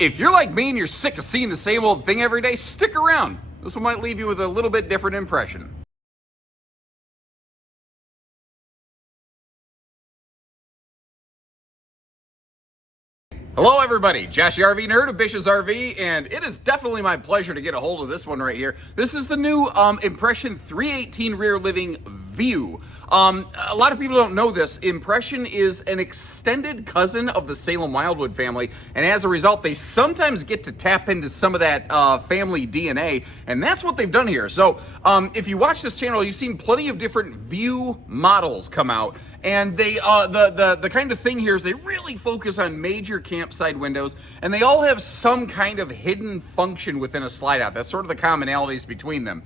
If you're like me and you're sick of seeing the same old thing every day, stick around. This one might leave you with a little bit different impression. Hello everybody, Josh the RV Nerd of Bish's RV, and it is definitely my pleasure to get a hold of this one right here. This is the new Impression 318 Rear Living View. A lot of people don't know this. Impression is an extended cousin of the Salem Wildwood family, and as a result, they sometimes get to tap into some of that family DNA, and that's what they've done here. So, if you watch this channel, you've seen plenty of different View models come out, and they the kind of thing here is they really focus on major campsite windows, and they all have some kind of hidden function within a slide out. That's sort of the commonalities between them.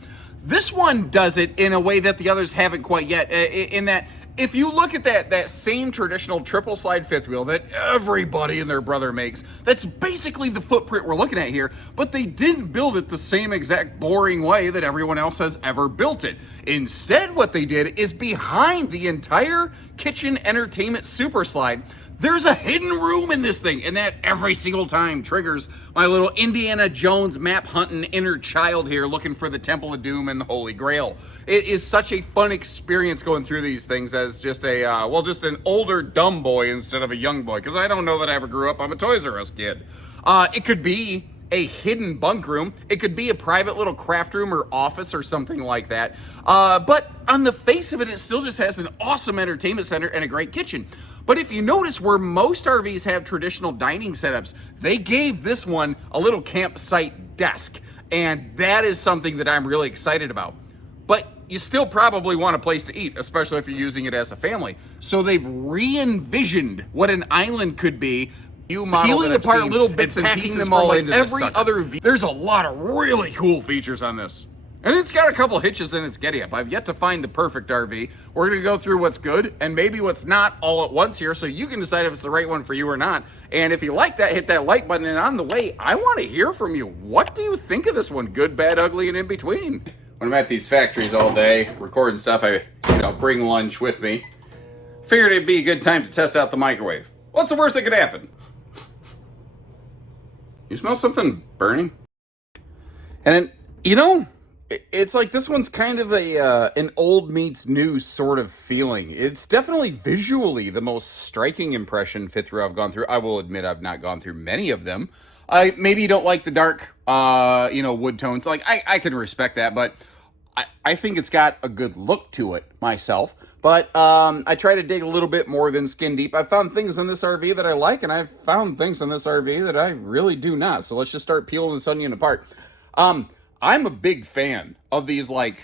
This one does it in a way that the others haven't quite yet, in that if you look at that same traditional triple slide fifth wheel that everybody and their brother makes, that's basically the footprint we're looking at here, but they didn't build it the same exact boring way that everyone else has ever built it. Instead, what they did is behind the entire kitchen entertainment super slide, there's a hidden room in this thing, and that every single time triggers my little Indiana Jones map hunting inner child here looking for the Temple of Doom and the Holy Grail. It is such a fun experience going through these things as just a, just an older dumb boy instead of a young boy, because I don't know that I ever grew up. I'm a Toys R Us kid. It could be a hidden bunk room. It could be a private little craft room or office or something like that. But on the face of it, it still just has an awesome entertainment center and a great kitchen. But if you notice where most RVs have traditional dining setups, they gave this one a little campsite desk. And that is something that I'm really excited about. But you still probably want a place to eat, especially if you're using it as a family. So they've re-envisioned what an island could be, peeling apart little bits and pieces them all into every other. There's a lot of really cool features on this. And it's got a couple hitches in its getty up. I've yet to find the perfect RV. We're gonna go through what's good and maybe what's not all at once here, so you can decide if it's the right one for you or not. And if you like that, hit that like button. And on the way, I wanna hear from you. What do you think of this one? Good, bad, ugly, and in between. When I'm at these factories all day, recording stuff, I bring lunch with me. Figured it'd be a good time to test out the microwave. What's the worst that could happen? You smell something burning? And it's like this one's kind of an old meets new sort of feeling. It's definitely visually the most striking impression fifth row I've gone through. I will admit I've not gone through many of them. Maybe you don't like the dark, wood tones. Like, I can respect that, but I think it's got a good look to it myself. But I try to dig a little bit more than skin deep. I've found things in this RV that I like, and I've found things in this RV that I really do not. So let's just start peeling this onion apart. I'm a big fan of these like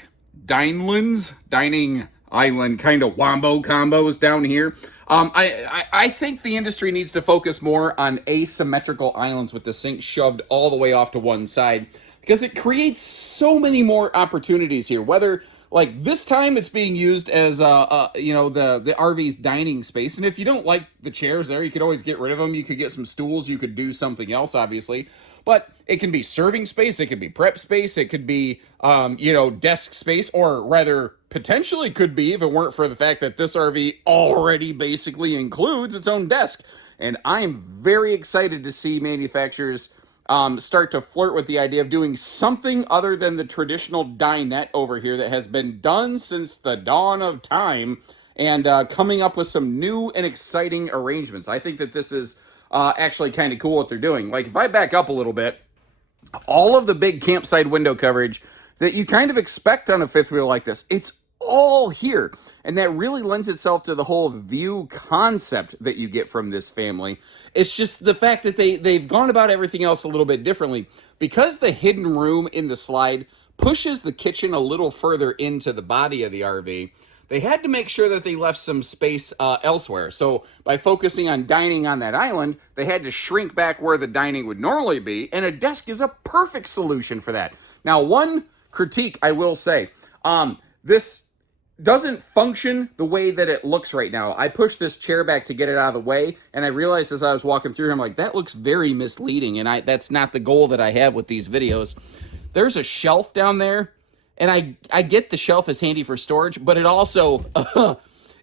dining island kind of wombo combos down here. I think the industry needs to focus more on asymmetrical islands with the sink shoved all the way off to one side, because it creates so many more opportunities here. Whether like this time it's being used as the RV's dining space, and if you don't like the chairs there, you could always get rid of them. You could get some stools. You could do something else, obviously. But it can be serving space, it could be prep space, it could be, desk space, or rather, potentially could be if it weren't for the fact that this RV already basically includes its own desk. And I'm very excited to see manufacturers start to flirt with the idea of doing something other than the traditional dinette over here that has been done since the dawn of time, and coming up with some new and exciting arrangements. I think that this is actually kind of cool what they're doing. Like, if I back up a little bit, all of the big campsite window coverage that you kind of expect on a fifth wheel like this, it's all here. And that really lends itself to the whole view concept that you get from this family. It's just the fact that they've gone about everything else a little bit differently. Because the hidden room in the slide pushes the kitchen a little further into the body of the RV, they had to make sure that they left some space elsewhere. So by focusing on dining on that island, they had to shrink back where the dining would normally be, and a desk is a perfect solution for that. Now, one critique I will say, this doesn't function the way that it looks right now. I pushed this chair back to get it out of the way, and I realized as I was walking through, I'm like, that looks very misleading, and that's not the goal that I have with these videos. There's a shelf down there, and I get the shelf is handy for storage, but it also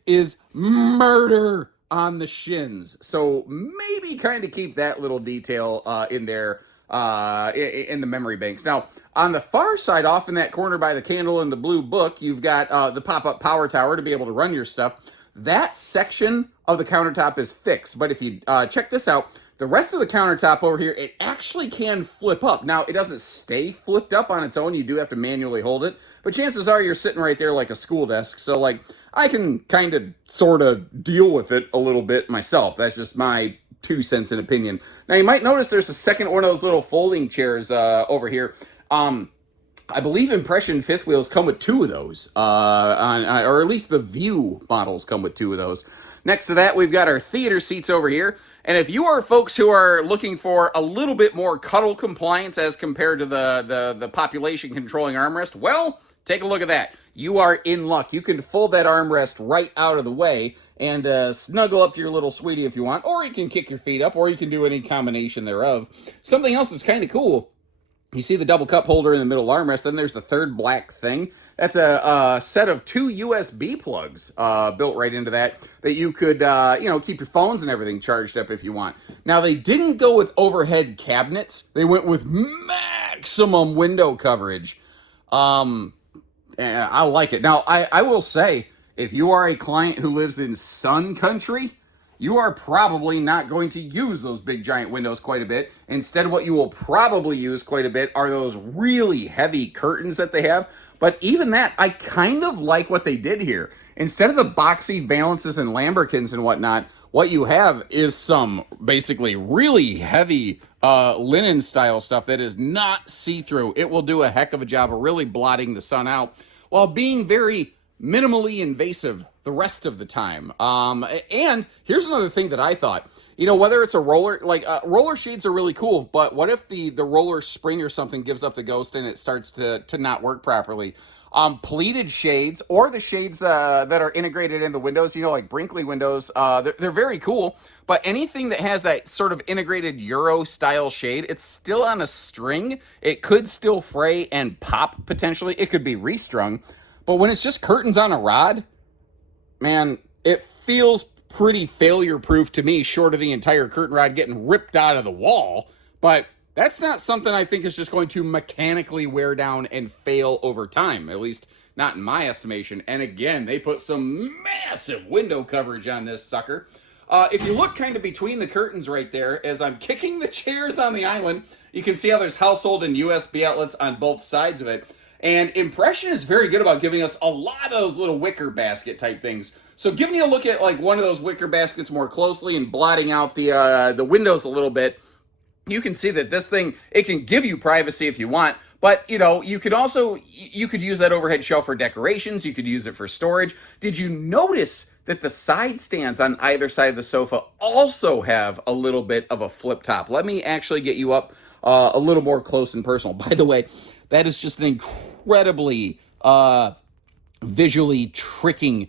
is murder on the shins. So maybe kind of keep that little detail in there in the memory banks. Now, on the far side, off in that corner by the candle and the blue book, you've got the pop-up power tower to be able to run your stuff. That section of the countertop is fixed, but if you check this out, the rest of the countertop over here, it actually can flip up. Now, it doesn't stay flipped up on its own. You do have to manually hold it, but chances are you're sitting right there like a school desk. So, like, I can kind of sort of deal with it a little bit myself. That's just my 2 cents in opinion. Now, you might notice there's a second one of those little folding chairs over here. I believe Impression fifth wheels come with 2 of those, or at least the View models come with 2 of those. Next to that, we've got our theater seats over here. And if you are folks who are looking for a little bit more cuddle compliance as compared to the population controlling armrest, well, take a look at that. You are in luck. You can fold that armrest right out of the way and snuggle up to your little sweetie if you want, or you can kick your feet up, or you can do any combination thereof. Something else that's kind of cool. You see the double cup holder in the middle armrest, then there's the third black thing. That's a set of 2 USB plugs built right into that you could, keep your phones and everything charged up if you want. Now, they didn't go with overhead cabinets. They went with maximum window coverage. I like it. Now, I will say, if you are a client who lives in sun country, you are probably not going to use those big giant windows quite a bit. Instead, what you will probably use quite a bit are those really heavy curtains that they have. But even that, I kind of like what they did here. Instead of the boxy valances and lambrequins and whatnot, what you have is some basically really heavy linen style stuff that is not see-through. It will do a heck of a job of really blotting the sun out while being very minimally invasive the rest of the time. And here's another thing that I thought. Whether it's a roller, roller shades are really cool, but what if the roller spring or something gives up the ghost and it starts to not work properly? Pleated shades or the shades that are integrated in the windows, like Brinkley windows, they're very cool, but anything that has that sort of integrated Euro style shade, it's still on a string. It could still fray and pop potentially. It could be restrung, but when it's just curtains on a rod, man, it feels pretty failure proof to me, short of the entire curtain rod getting ripped out of the wall. But that's not something I think is just going to mechanically wear down and fail over time, at least not in my estimation. And again, they put some massive window coverage on this sucker. If you look kind of between the curtains right there, as I'm kicking the chairs on the island, you can see how there's household and USB outlets on both sides of it. And Impression is very good about giving us a lot of those little wicker basket type things. So giving you a look at like one of those wicker baskets more closely and blotting out the windows a little bit, you can see that this thing, it can give you privacy if you want, but you could use that overhead shelf for decorations. You could use it for storage. Did you notice that the side stands on either side of the sofa also have a little bit of a flip top? Let me actually get you up a little more close and personal. By the way, that is just an incredibly visually tricking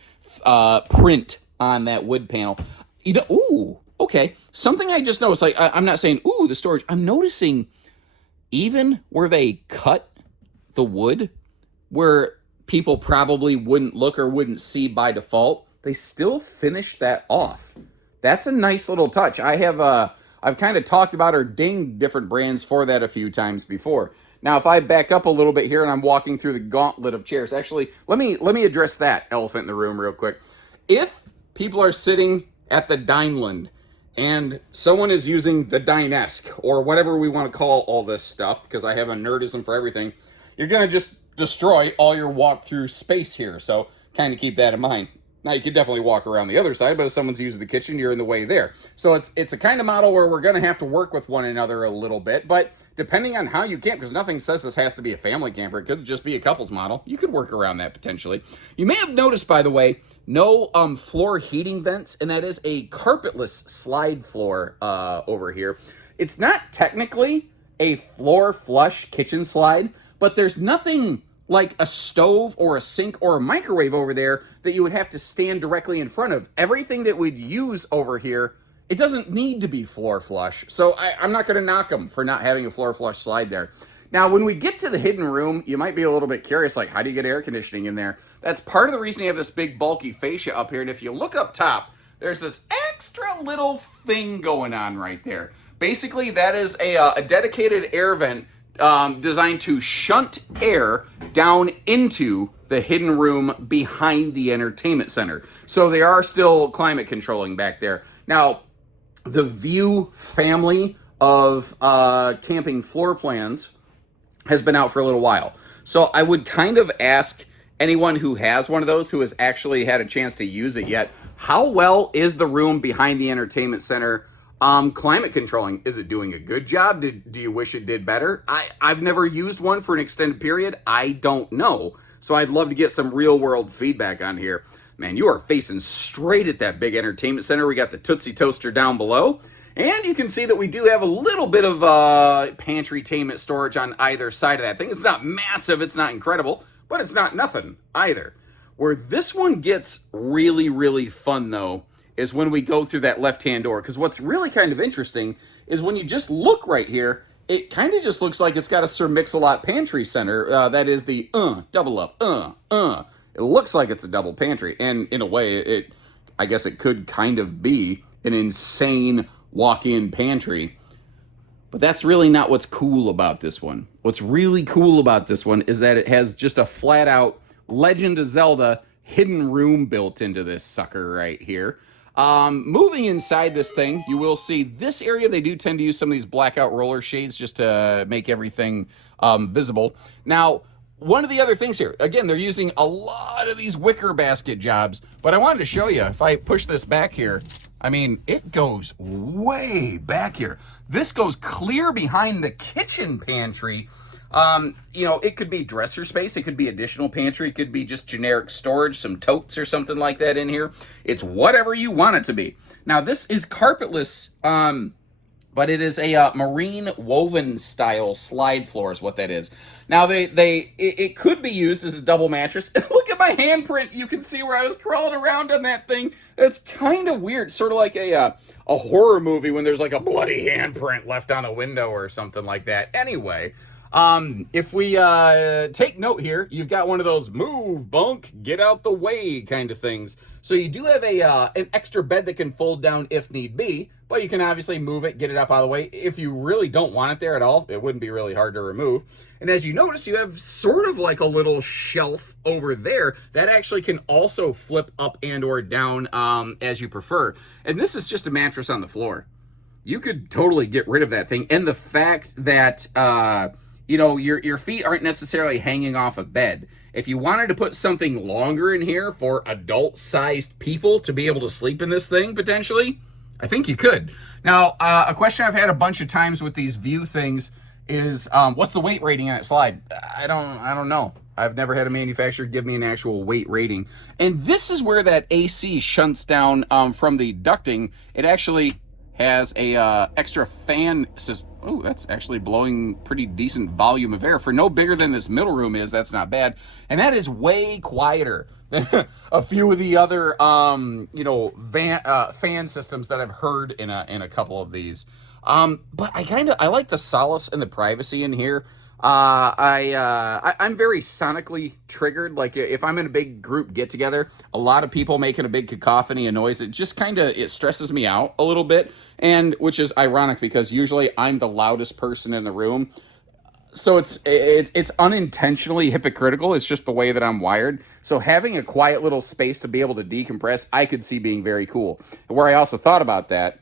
print on that wood panel. Ooh, okay. Something I just noticed, I'm not saying, ooh, the storage. I'm noticing even where they cut the wood, where people probably wouldn't look or wouldn't see by default, they still finish that off. That's a nice little touch. I've kind of talked about or dinged different brands for that a few times before. Now, if I back up a little bit here and I'm walking through the gauntlet of chairs, actually, let me address that elephant in the room real quick. If people are sitting at the Dineland and someone is using the Dinesque or whatever we want to call all this stuff, because I have a nerdism for everything, you're going to just destroy all your walk-through space here. So kind of keep that in mind. Now, you could definitely walk around the other side, but if someone's using the kitchen, you're in the way there. So it's a kind of model where we're going to have to work with one another a little bit, but depending on how you camp, because nothing says this has to be a family camper. It could just be a couple's model. You could work around that potentially. You may have noticed, by the way, no floor heating vents, and that is a carpetless slide floor over here. It's not technically a floor flush kitchen slide, but there's nothing like a stove or a sink or a microwave over there that you would have to stand directly in front of. Everything that we'd use over here, it doesn't need to be floor flush. So I'm not going to knock them for not having a floor flush slide there. Now, when we get to the hidden room, you might be a little bit curious, like, how do you get air conditioning in there? That's part of the reason you have this big bulky fascia up here. And if you look up top, there's this extra little thing going on right there. Basically, that is a dedicated air vent designed to shunt air down into the hidden room behind the entertainment center. So they are still climate controlling back there. Now, the View family of camping floor plans has been out for a little while. So I would kind of ask anyone who has one of those, who has actually had a chance to use it yet, how well is the room behind the entertainment center climate controlling? Is it doing a good job? Do you wish it did better? I've never used one for an extended period. I don't know. So I'd love to get some real world feedback on here. Man, you are facing straight at that big entertainment center. We got the Tootsie Toaster down below. And you can see that we do have a little bit of pantry-tainment storage on either side of that thing. It's not massive, it's not incredible, but it's not nothing either. Where this one gets really, really fun, though, is when we go through that left-hand door. Because what's really kind of interesting is when you just look right here, it kind of just looks like it's got a Sir Mix-a-Lot pantry center. That is the double up, It looks like it's a double pantry. And in a way, I guess it could kind of be an insane walk-in pantry. But that's really not what's cool about this one. What's really cool about this one is that it has just a flat-out Legend of Zelda hidden room built into this sucker right here. Moving inside this thing, you will see this area, they do tend to use some of these blackout roller shades just to make everything visible. Now, one of the other things here, again, they're using a lot of these wicker basket jobs, but I wanted to show you, if I push this back here, I mean, it goes way back here. This goes clear behind the kitchen pantry. You know, it could be dresser space, it could be additional pantry, it could be just generic storage, some totes or something like that in here. It's whatever you want it to be. Now, this is carpetless, but it is a marine woven style slide floor is what that is. Now, it could be used as a double mattress. Look at my handprint. You can see where I was crawling around on that thing. It's kind of weird, sort of like a horror movie when there's like a bloody handprint left on a window or something like that. Anyway, if we take note here, you've got one of those move, bunk, get out the way kind of things. So you do have an extra bed that can fold down if need be, but you can obviously move it, get it up out of the way. If you really don't want it there at all, it wouldn't be really hard to remove. And as you notice, you have sort of like a little shelf over there that actually can also flip up and or down as you prefer. And this is just a mattress on the floor. You could totally get rid of that thing. And the fact that you know, your feet aren't necessarily hanging off a bed. If you wanted to put something longer in here for adult-sized people to be able to sleep in this thing, potentially, I think you could. Now, a question I've had a bunch of times with these View things is, what's the weight rating on that slide? I don't know. I've never had a manufacturer give me an actual weight rating. And this is where that AC shunts down from the ducting. It actually has a extra fan system. Oh, that's actually blowing pretty decent volume of air. For no bigger than this middle room is, that's not bad. And that is way quieter than a few of the other, you know, fan systems that I've heard in a couple of these. But I like the solace and the privacy in here. I'm very sonically triggered. Like if I'm in a big group get together, a lot of people making a big cacophony of noise, it just it stresses me out a little bit. And which is ironic because usually I'm the loudest person in the room. So it's unintentionally hypocritical. It's just the way that I'm wired. So having a quiet little space to be able to decompress, I could see being very cool. And where I also thought about that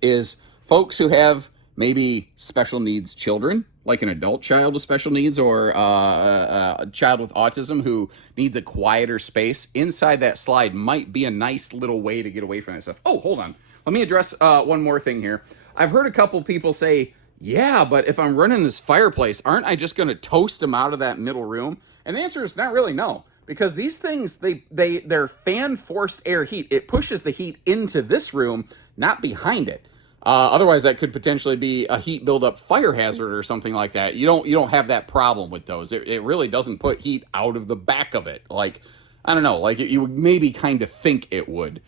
is folks who have maybe special needs children, like an adult child with special needs or a child with autism who needs a quieter space, inside that slide might be a nice little way to get away from that stuff. Oh, hold on. Let me address one more thing here. I've heard a couple people say, yeah, but if I'm running this fireplace, aren't I just going to toast them out of that middle room? And the answer is not really no. Because these things, they're fan-forced air heat. It pushes the heat into this room, not behind it. Otherwise, that could potentially be a heat buildup fire hazard or something like that. You don't have that problem with those. It really doesn't put heat out of the back of it. Like, I don't know, like you would maybe kind of think it would.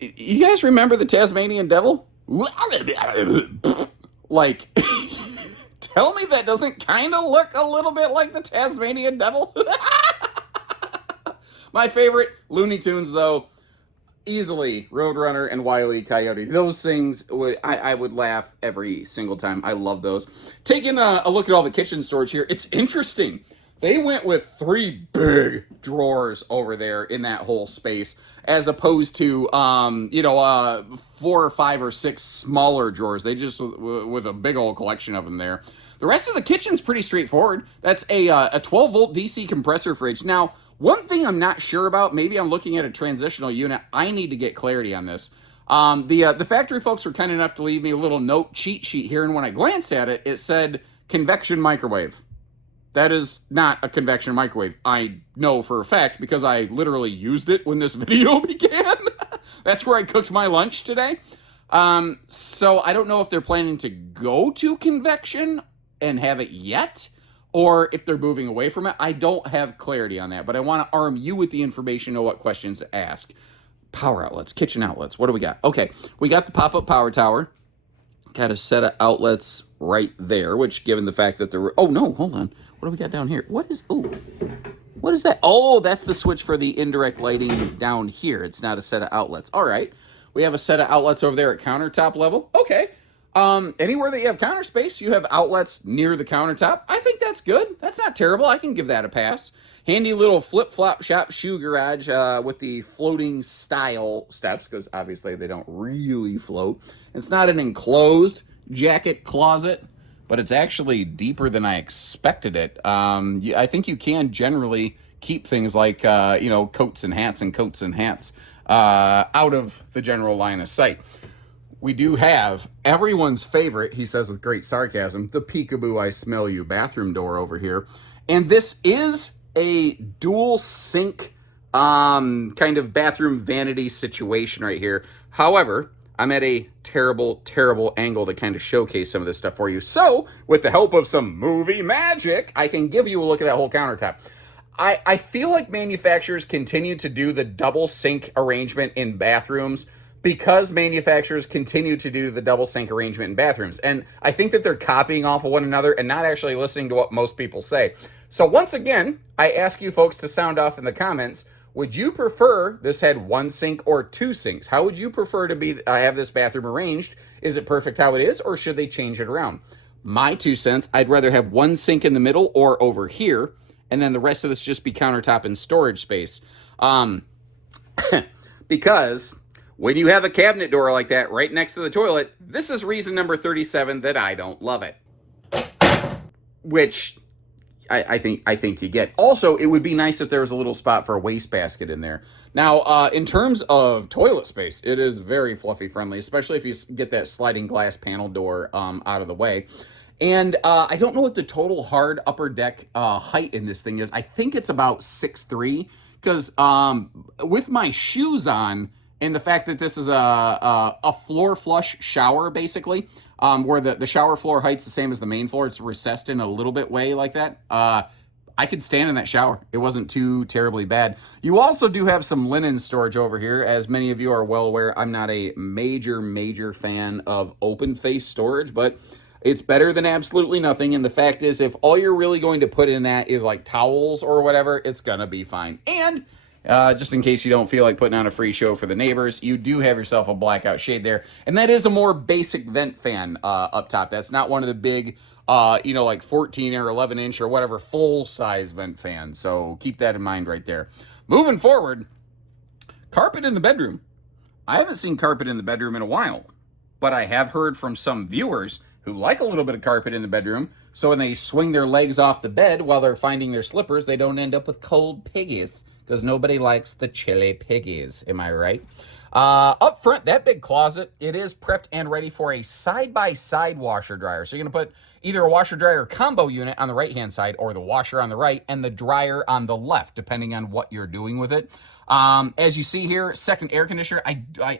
You guys remember the Tasmanian Devil? Like, tell me that doesn't kind of look a little bit like the Tasmanian Devil? My favorite Looney Tunes, though, easily Roadrunner and Wile E. Coyote. Those things, I would laugh every single time. I love those. Taking a look at all the kitchen storage here, it's interesting. They went with 3 big drawers over there in that whole space, as opposed to, 4 or 5 or 6 smaller drawers. They just, with a big old collection of them there. The rest of the kitchen's pretty straightforward. That's a 12-volt DC compressor fridge. Now, one thing I'm not sure about, maybe I'm looking at a transitional unit. I need to get clarity on this. The factory folks were kind enough to leave me a little note cheat sheet here, and when I glanced at it, it said convection microwave. That is not a convection microwave. I know for a fact because I literally used it when this video began. That's where I cooked my lunch today. So I don't know if they're planning to go to convection and have it yet, or if they're moving away from it. I don't have clarity on that, but I want to arm you with the information, know what questions to ask. Power outlets, kitchen outlets. What do we got? Okay, we got the pop-up power tower. Got a set of outlets right there, which given the fact that there oh no, hold on. What do we got down here? What is that? Oh, that's the switch for the indirect lighting down here. It's not a set of outlets. All right. We have a set of outlets over there at countertop level. Okay. Anywhere that you have counter space, you have outlets near the countertop. I think that's good. That's not terrible. I can give that a pass. Handy little flip-flop shop shoe garage with the floating style steps, because obviously they don't really float. It's not an enclosed jacket closet, but it's actually deeper than I expected it. I think you can generally keep things like, coats and hats out of the general line of sight. We do have everyone's favorite, he says with great sarcasm, the peekaboo I smell you bathroom door over here. And this is a dual sink kind of bathroom vanity situation right here. However, I'm at a terrible, terrible angle to kind of showcase some of this stuff for you. So, with the help of some movie magic, I can give you a look at that whole countertop. I feel like manufacturers continue to do the double sink arrangement in bathrooms because manufacturers continue to do the double sink arrangement in bathrooms. And I think that they're copying off of one another and not actually listening to what most people say. So once again, I ask you folks to sound off in the comments. Would you prefer this had 1 sink or 2 sinks? How would you prefer to have this bathroom arranged? Is it perfect how it is, or should they change it around? My 2 cents, I'd rather have 1 sink in the middle or over here, and then the rest of this just be countertop and storage space. Because when you have a cabinet door like that right next to the toilet, this is reason number 37 that I don't love it. Which I think you get. Also, it would be nice if there was a little spot for a wastebasket in there. Now, in terms of toilet space, it is very fluffy friendly, especially if you get that sliding glass panel door out of the way. And I don't know what the total hard upper deck height in this thing is. I think it's about 6'3", because with my shoes on, and the fact that this is a floor flush shower, basically, where the shower floor height's the same as the main floor. It's recessed in a little bit way like that. I could stand in that shower. It wasn't too terribly bad. You also do have some linen storage over here. As many of you are well aware, I'm not a major fan of open face storage, but it's better than absolutely nothing. And the fact is, if all you're really going to put in that is like towels or whatever, it's gonna be fine. And just in case you don't feel like putting on a free show for the neighbors, you do have yourself a blackout shade there. And that is a more basic vent fan up top. That's not one of the big, like 14 or 11 inch or whatever full size vent fans. So keep that in mind right there. Moving forward, carpet in the bedroom. I haven't seen carpet in the bedroom in a while, but I have heard from some viewers who like a little bit of carpet in the bedroom, so when they swing their legs off the bed while they're finding their slippers, they don't end up with cold piggies, because nobody likes the chilly piggies. Am I right? Up front, that big closet, it is prepped and ready for a side-by-side washer dryer. So you're going to put either a washer dryer combo unit on the right-hand side or the washer on the right and the dryer on the left, depending on what you're doing with it. As you see here, second air conditioner,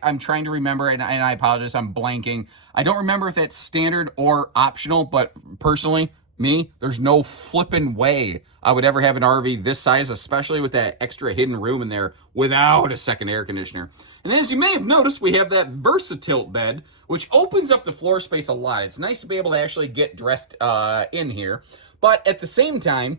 I'm trying to remember, and I apologize, I'm blanking. I don't remember if that's standard or optional, but personally, there's no flipping way I would ever have an RV this size, especially with that extra hidden room in there, without a second air conditioner. And as you may have noticed, we have that VersaTilt bed, which opens up the floor space a lot. It's nice to be able to actually get dressed in here. But at the same time,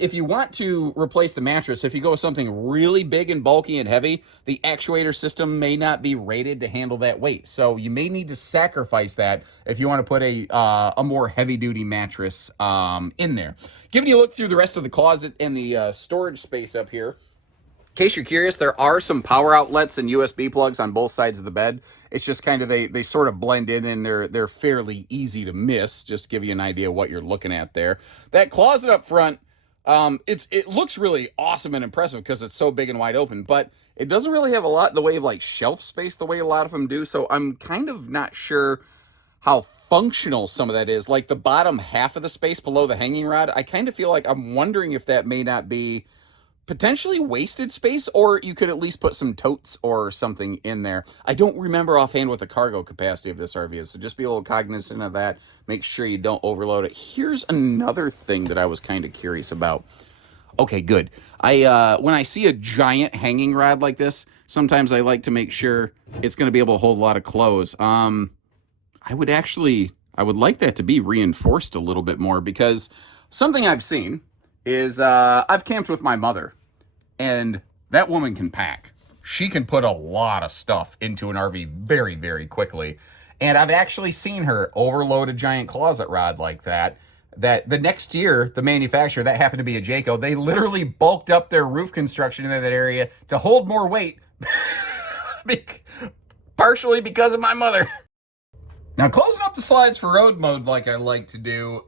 If you want to replace the mattress, if you go with something really big and bulky and heavy, the actuator system may not be rated to handle that weight. So you may need to sacrifice that if you want to put a more heavy-duty mattress in there. Giving you a look through the rest of the closet and the storage space up here. In case you're curious, there are some power outlets and USB plugs on both sides of the bed. It's just kind of, they sort of blend in and they're fairly easy to miss. Just to give you an idea of what you're looking at there. That closet up front, it looks really awesome and impressive because it's so big and wide open, but it doesn't really have a lot in the way of like shelf space the way a lot of them do. So I'm kind of not sure how functional some of that is. Like the bottom half of the space below the hanging rod, I kind of feel like I'm wondering if that may not be potentially wasted space, or you could at least put some totes or something in there. I don't remember offhand what the cargo capacity of this RV is, so just be a little cognizant of that. Make sure you don't overload it. Here's another thing that I was kind of curious about. Okay, good. When I see a giant hanging rod like this, sometimes I like to make sure it's going to be able to hold a lot of clothes. I would like that to be reinforced a little bit more, because something I've seen is I've camped with my mother, and that woman can pack. She can put a lot of stuff into an RV very, very quickly. And I've actually seen her overload a giant closet rod like that the next year, the manufacturer, that happened to be a Jayco, they literally bulked up their roof construction in that area to hold more weight, partially because of my mother. Now, closing up the slides for road mode like I like to do,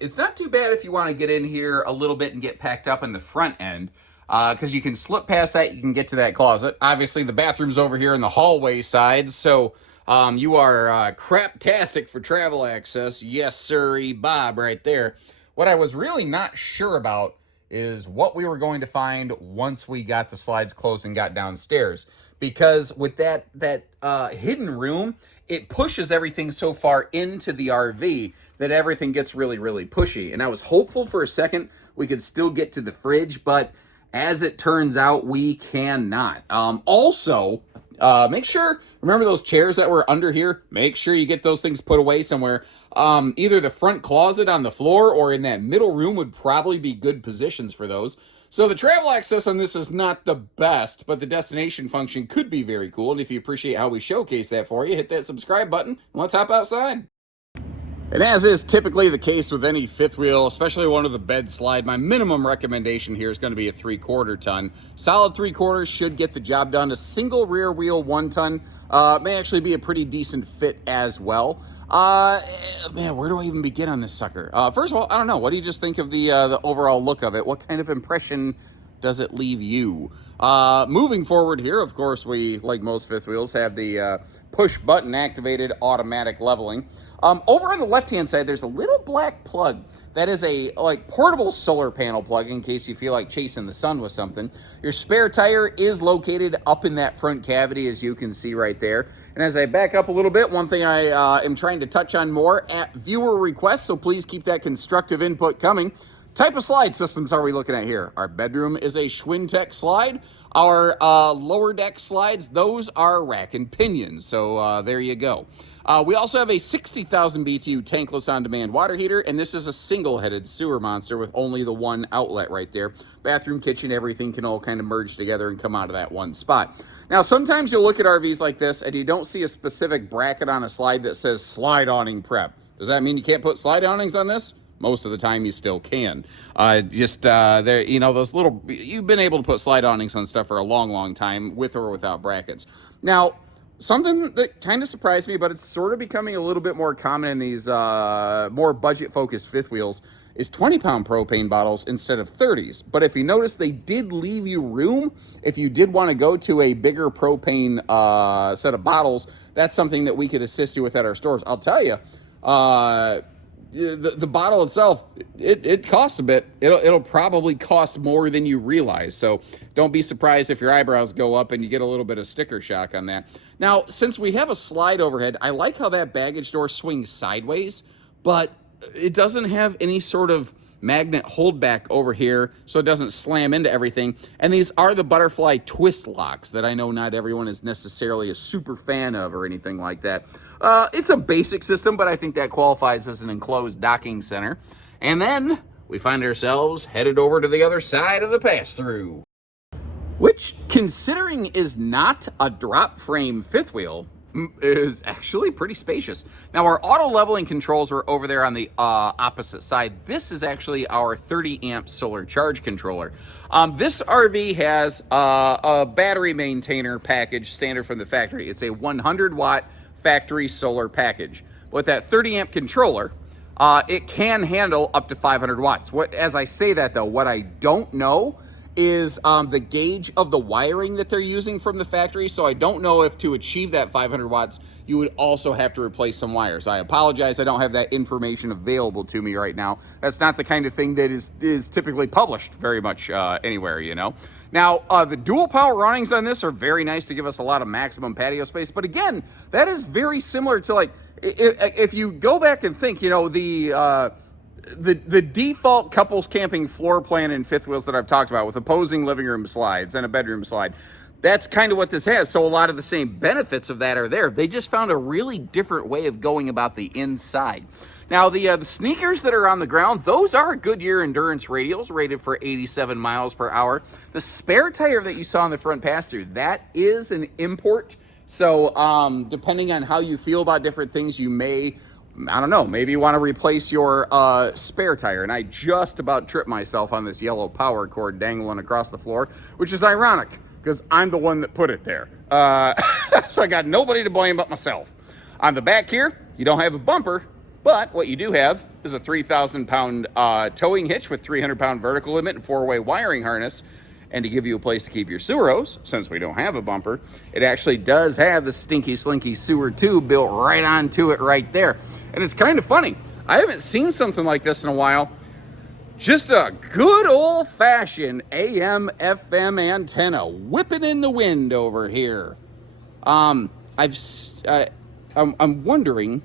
it's not too bad if you want to get in here a little bit and get packed up in the front end, because you can slip past that, you can get to that closet. Obviously, the bathroom's over here in the hallway side, so you are craptastic for travel access. Yes, sirree, Bob, right there. What I was really not sure about is what we were going to find once we got the slides closed and got downstairs, because with that hidden room, it pushes everything so far into the RV that everything gets really, really pushy. And I was hopeful for a second we could still get to the fridge, but as it turns out, we cannot. Also, remember those chairs that were under here? Make sure you get those things put away somewhere. Either the front closet on the floor or in that middle room would probably be good positions for those. So the travel access on this is not the best, but the destination function could be very cool. And if you appreciate how we showcase that for you, hit that subscribe button and let's hop outside. And as is typically the case with any fifth wheel, especially one with a bed slide, my minimum recommendation here is going to be a 3/4 ton. Solid 3/4 should get the job done. A single rear wheel 1 ton may actually be a pretty decent fit as well. Man, where do I even begin on this sucker? First of all, I don't know. What do you just think of the overall look of it? What kind of impression does it leave you? Moving forward here, of course, we, like most fifth wheels, have the push button activated automatic leveling. Over on the left-hand side, there's a little black plug. That is a portable solar panel plug in case you feel like chasing the sun with something. Your spare tire is located up in that front cavity, as you can see right there. And as I back up a little bit, one thing I am trying to touch on more at viewer request, so please keep that constructive input coming. Type of slide systems are we looking at here? Our bedroom is a Schwintek slide. Our lower deck slides, those are rack and pinions. So there you go. We also have a 60,000 BTU tankless on-demand water heater, and this is a single-headed sewer monster with only the one outlet right there. Bathroom, kitchen, everything can all kind of merge together and come out of that one spot. Now, sometimes you'll look at RVs like this, and you don't see a specific bracket on a slide that says slide awning prep. Does that mean you can't put slide awnings on this? Most of the time you still can. There, those little, you've been able to put slide awnings on stuff for a long, long time with or without brackets. Now, something that kind of surprised me, but it's sort of becoming a little bit more common in these more budget-focused fifth wheels, is 20-pound propane bottles instead of 30s. But if you notice, they did leave you room. If you did want to go to a bigger propane set of bottles, that's something that we could assist you with at our stores. I'll tell you, the bottle itself, it costs a bit. It'll probably cost more than you realize. So don't be surprised if your eyebrows go up and you get a little bit of sticker shock on that. Now, since we have a slide overhead, I like how that baggage door swings sideways, but it doesn't have any sort of magnet holdback over here, so it doesn't slam into everything. And these are the butterfly twist locks that I know not everyone is necessarily a super fan of or anything like that. It's a basic system, but I think that qualifies as an enclosed docking center. And then we find ourselves headed over to the other side of the pass-through, which, considering is not a drop frame fifth wheel, is actually pretty spacious. Now, our auto leveling controls are over there on the opposite side. This is actually our 30 amp solar charge controller. This RV has a battery maintainer package standard from the factory. It's a 100 watt factory solar package. With that 30 amp controller, it can handle up to 500 watts. As I say that though, what I don't know is the gauge of the wiring that they're using from the factory. So I don't know if to achieve that 500 watts, you would also have to replace some wires. I apologize, I don't have that information available to me right now. That's not the kind of thing that is typically published very much anywhere, you know. Now, the dual power awnings on this are very nice to give us a lot of maximum patio space. But again, that is very similar to, like, if you go back and think, you know, the default couples camping floor plan in fifth wheels that I've talked about with opposing living room slides and a bedroom slide, that's kind of what this has. So a lot of the same benefits of that are there. They just found a really different way of going about the inside. Now, the sneakers that are on the ground, those are Goodyear Endurance radials rated for 87 miles per hour. The spare tire that you saw in the front pass-through, that is an import. So depending on how you feel about different things, you may, I don't know, maybe you want to replace your spare tire. And I just about tripped myself on this yellow power cord dangling across the floor, which is ironic because I'm the one that put it there. So I got nobody to blame but myself. On the back here, you don't have a bumper, but what you do have is a 3,000-pound towing hitch with 300-pound vertical limit and 4-way wiring harness. And to give you a place to keep your sewer hose, since we don't have a bumper, it actually does have the stinky slinky sewer tube built right onto it right there. And it's kind of funny. I haven't seen something like this in a while. Just a good old-fashioned AM/FM antenna whipping in the wind over here. I'm wondering,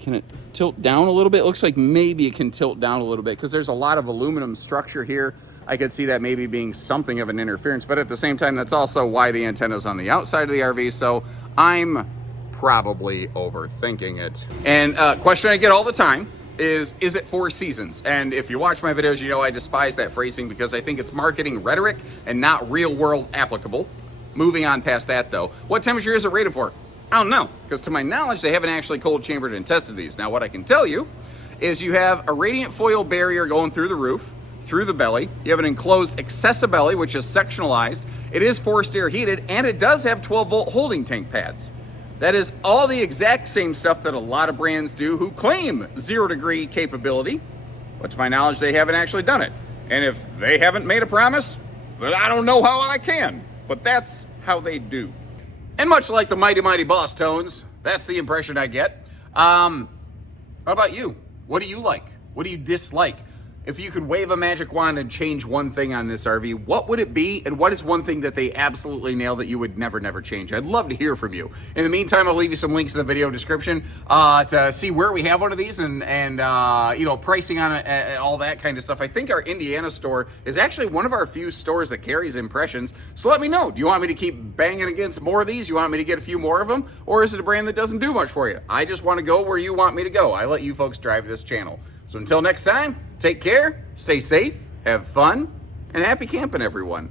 can it tilt down a little bit? It looks like maybe it can tilt down a little bit because there's a lot of aluminum structure here. I could see that maybe being something of an interference, but at the same time, that's also why the antenna's on the outside of the RV, so I'm probably overthinking it. And question I get all the time is it 4 seasons? And if you watch my videos, you know I despise that phrasing because I think it's marketing rhetoric and not real world applicable. Moving on past that though, what temperature is it rated for? I don't know, because to my knowledge, they haven't actually cold chambered and tested these. Now what I can tell you is you have a radiant foil barrier going through the roof, through the belly. You have an enclosed accessibelly, which is sectionalized. It is forced air heated, and it does have 12-volt holding tank pads. That is all the exact same stuff that a lot of brands do who claim 0-degree capability, but to my knowledge, they haven't actually done it. And if they haven't made a promise, then I don't know how I can, but that's how they do. And much like the Mighty Mighty Boss tones, that's the impression I get. How about you? What do you like? What do you dislike? If you could wave a magic wand and change one thing on this RV, what would it be? And what is one thing that they absolutely nail that you would never change? I'd love to hear from you. In the meantime, I'll leave you some links in the video description to see where we have one of these and you know, pricing on it and all that kind of stuff. I think our Indiana store is actually one of our few stores that carries Impressions. So let me know. Do you want me to keep banging against more of these? You want me to get a few more of them? Or is it a brand that doesn't do much for you? I just want to go where you want me to go. I let you folks drive this channel. So until next time, take care, stay safe, have fun, and happy camping, everyone.